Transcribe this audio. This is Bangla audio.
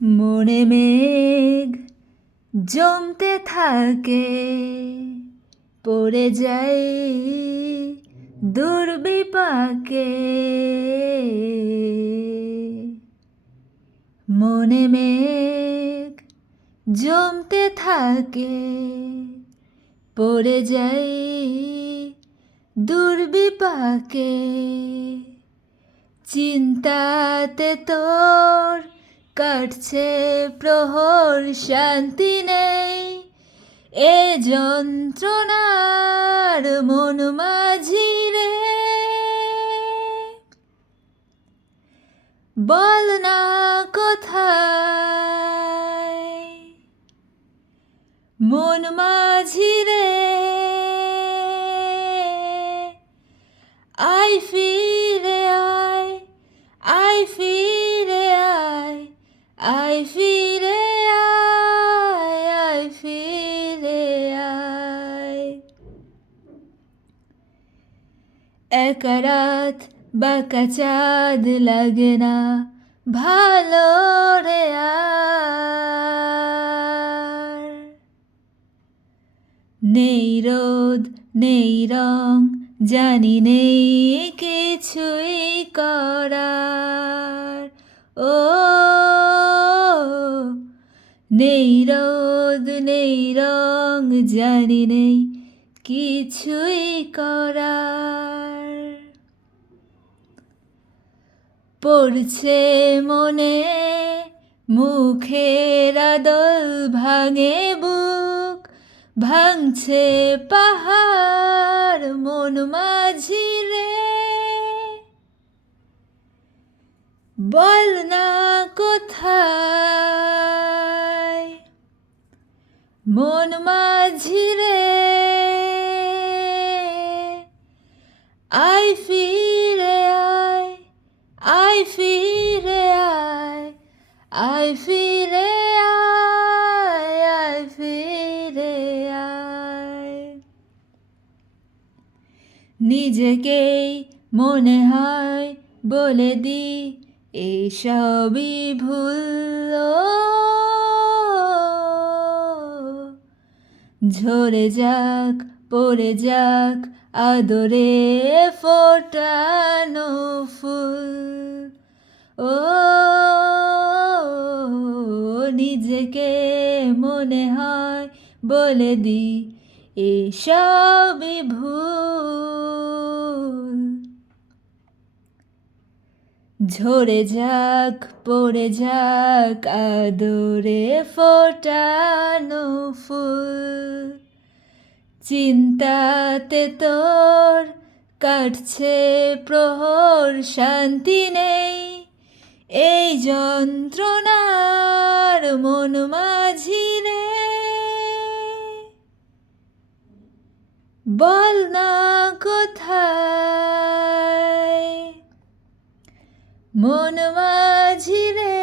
মনে মেঘ জমতে থাকে, পড়ে যাই দুর্বিপাকে। মনে মেঘ জমতে থাকে, পড়ে যাই দুর্বিপাকে। চিন্তাতে তোর কাটছে প্রহর, শান্তি নেই এ যন্ত্রণার মন মাঝি রে। বল না কোথায় মন মাঝি রে, আয় ফিরে আয়, আয় ফিরে আয়, আয় ফিরে আয়, আয় ফিরে আয়। এক রাত বাঁকা চাঁদ লাগে না ভালো রে আর। নেই রোদ নেই রং, জানি নেই কিছুই করার। ও নেই রোদ নেই রং, জানি নেই কিছুই করার। পড়ছে মনে মুখের আদল, ভাঙে বুক ভাঙছে পাহাড় মন মাঝি রে। বল না কোথায় মন মাঝি রে, আয় ফিরে আয়, আয় ফিরে আয়, আয় ফিরে আয়, আয় ফিরে আয়। নিজেকেই মনে হয় বলে দি এসবই ভুল। ঝরে যাক পড়ে যাক আদরে ফোটানো ফুল। ও নিজেকে মনে হয় বলে দি এসবই ভুল। ঝরে যাক পড়ে যাক আদরে ফোটানো ফুল। চিন্তাতে তোর কাটছে প্রহর, শান্তি নেই এই যন্ত্রণার মন মাঝি রে। বল না কোথায় মন মাঝি রে।